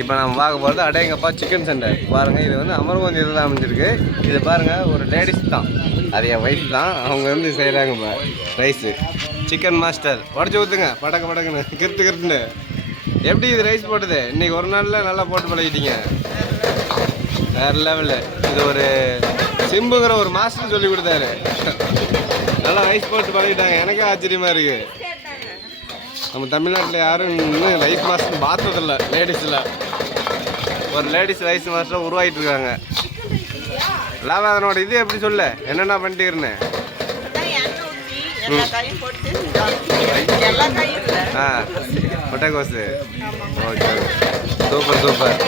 இப்போ நம்ம பார்க்க போகிறது அடேங்கப்பா சிக்கன் சென்டர் பாருங்கள். இது வந்து அமர்கோந்தி இதில் அமைஞ்சிருக்கு. இது பாருங்கள், ஒரு லேடிஸ் தான், அது என் ஒய்ஃப் தான். அவங்க வந்து செய்கிறாங்க ரைஸு. சிக்கன் மாஸ்டர் உடச்சி ஊற்றுங்க, படக்கு படக்குன்னு கிருத்துன்னு. எப்படி இது ரைஸ் போட்டது? இன்றைக்கி ஒரு நாளில் நல்லா போட்டு பழகிட்டீங்க, வேறு லெவலு. இது ஒரு சிம்புங்கிற ஒரு மாஸ்டர் சொல்லி கொடுத்தாரு, நல்லா ரைஸ் போட்டு பழகிட்டாங்க. எனக்கே ஆச்சரியமாக இருக்குது. நம்ம தமிழ்நாட்டில் யாரும் இன்னும் ரைஸ் மாஸ்டர் பார்த்ததில்ல. லேடிஸில் ஒரு லேடிஸ் ரைஸ் மாஸ்டர் உருவாகிட்டு இருக்காங்க. லாபம் அதனோட இது எப்படி சொல்ல, என்னென்ன பண்ணிட்டுருன்னு. முட்டைக்கோசு. Okay, super super.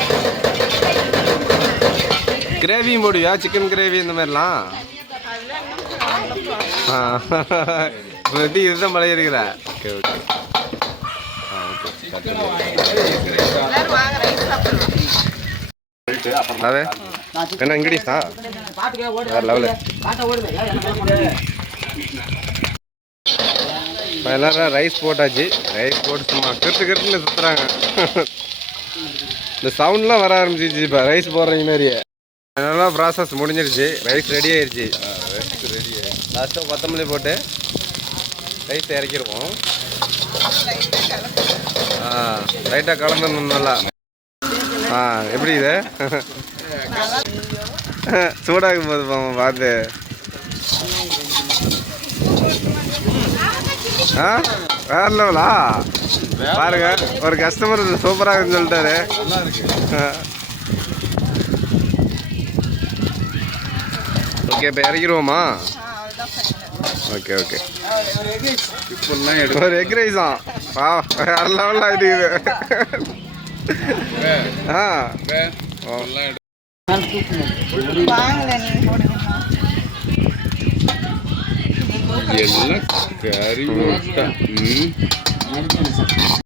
கிரேவியும் போடுவியா? சிக்கன் கிரேவி இந்த மாதிரிலாம்? இப்போ எப்படி இதுதான் பழகிருக்கிற? Okay okay. அதே என்ன இன்கிரீடியன்ஸா வேறு லெவலு. இப்போ எல்லோரும் ரைஸ் போட்டாச்சு. ரைஸ் போட்டு சும்மா கிருத்துன்னு சுற்றுறாங்க. இந்த சவுண்ட்லாம் வர ஆரம்பிச்சிச்சு. இப்போ ரைஸ் போடுறீங்க நிறைய நல்லா ப்ராசஸ் முடிஞ்சிருச்சு. ரைஸ் ரெடி ஆயிடுச்சு. லாஸ்ட்டாக கொத்தமல்லி போட்டு ரைஸ் இறக்கிடுவோம். லைட்டாக கலந்துடணும் நல்லா. எப்படி இது சூடாகும் போது பார்த்து வேற லெவலா பாருங்க. ஒரு கஸ்டமர் சூப்பராக இருக்குன்னு சொல்லிட்டாரு. ஓகே, இப்போ இறக்கிடுவோமா? Okay okay. ஒரு எக் ரைஸா? வேற லெவலில் ஆகிடுது. எல்லாம் கறி